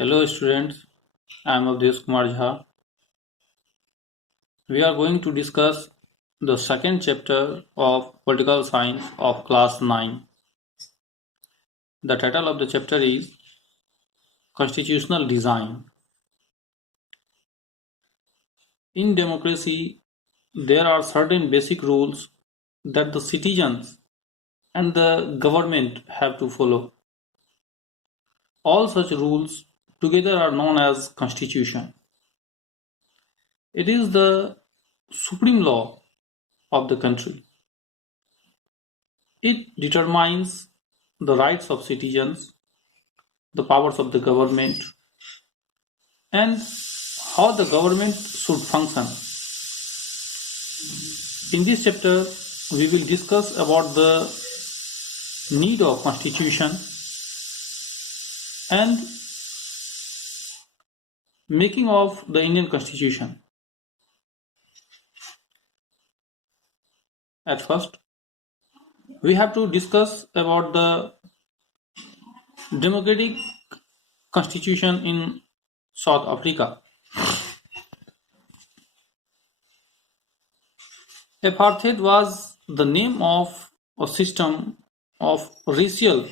Hello students, I am Avdesh Kumar Jha. We are going to discuss the second chapter of Political Science of class 9. The title of the chapter is Constitutional Design. In democracy, there are certain basic rules that the citizens and the government have to follow. All such rules together are known as Constitution. It is the supreme law of the country. It determines the rights of citizens, the powers of the government, and how the government should function. In this chapter, we will discuss about the need of constitution and making of the Indian constitution. At first, we have to discuss about the democratic constitution in South Africa. Apartheid was the name of a system of racial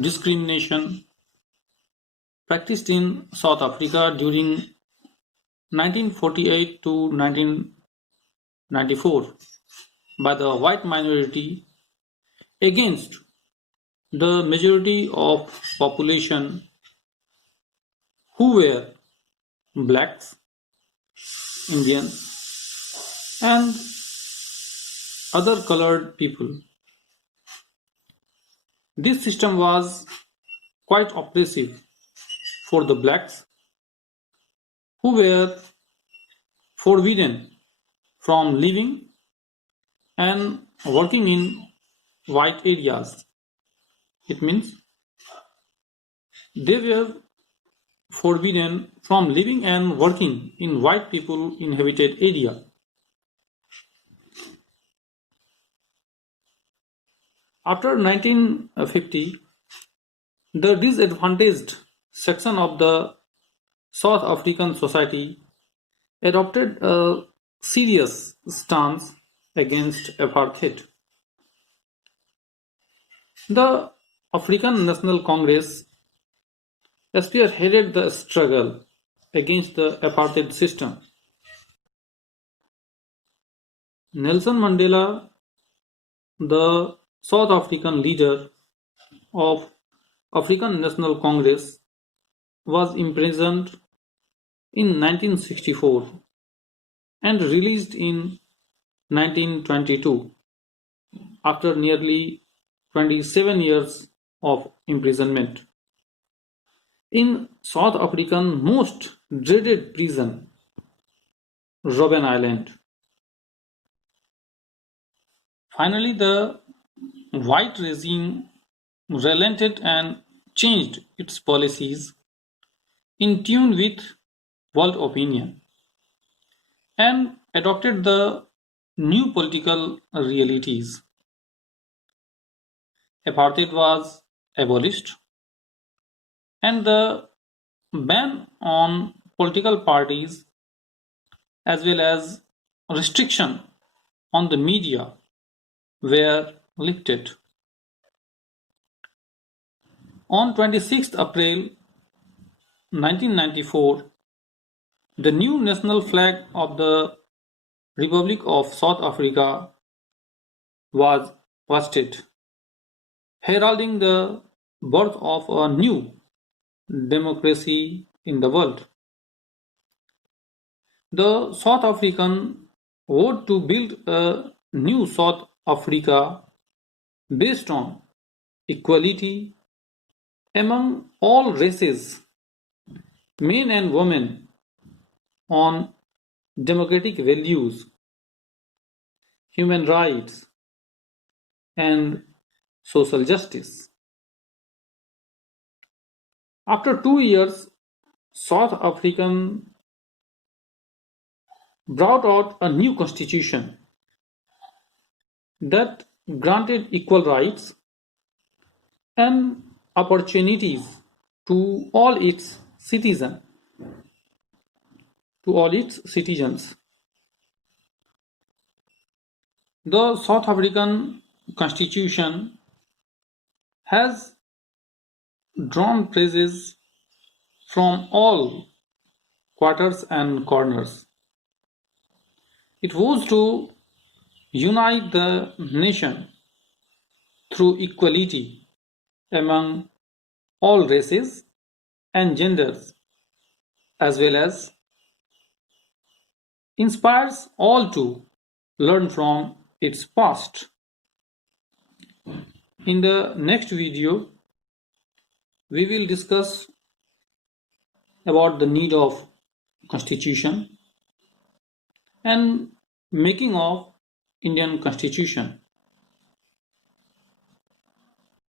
discrimination practiced in South Africa during 1948 to 1994 by the white minority against the majority of population who were blacks, Indians, and other colored people. This system was quite oppressive for the blacks who were forbidden from living and working in white areas. It means they were forbidden from living and working in white people inhabited area. After 1950, the disadvantaged section of the South African society adopted a serious stance against apartheid. The African National Congress spearheaded the struggle against the apartheid system. Nelson Mandela, the South African leader of African National Congress, was imprisoned in 1964 and released in 1922 after nearly 27 years of imprisonment in South African most dreaded prison, Robben Island. Finally, the white regime relented and changed its policies in tune with world opinion and adopted the new political realities. Apartheid was abolished and the ban on political parties as well as restriction on the media were lifted. On 26th April 1994, the new national flag of the Republic of South Africa was hoisted, heralding the birth of a new democracy in the world. The South African vowed to build a new South Africa based on equality among all races, men and women, on democratic values, human rights, and social justice. After 2 years, South African brought out a new constitution that granted equal rights and opportunities to all its citizen, to all its citizens. The South African Constitution has drawn praises from all quarters and corners. It was to unite the nation through equality among all races and genders, as well as inspires all to learn from its past. In the next video, we will discuss about the need of constitution and making of Indian constitution.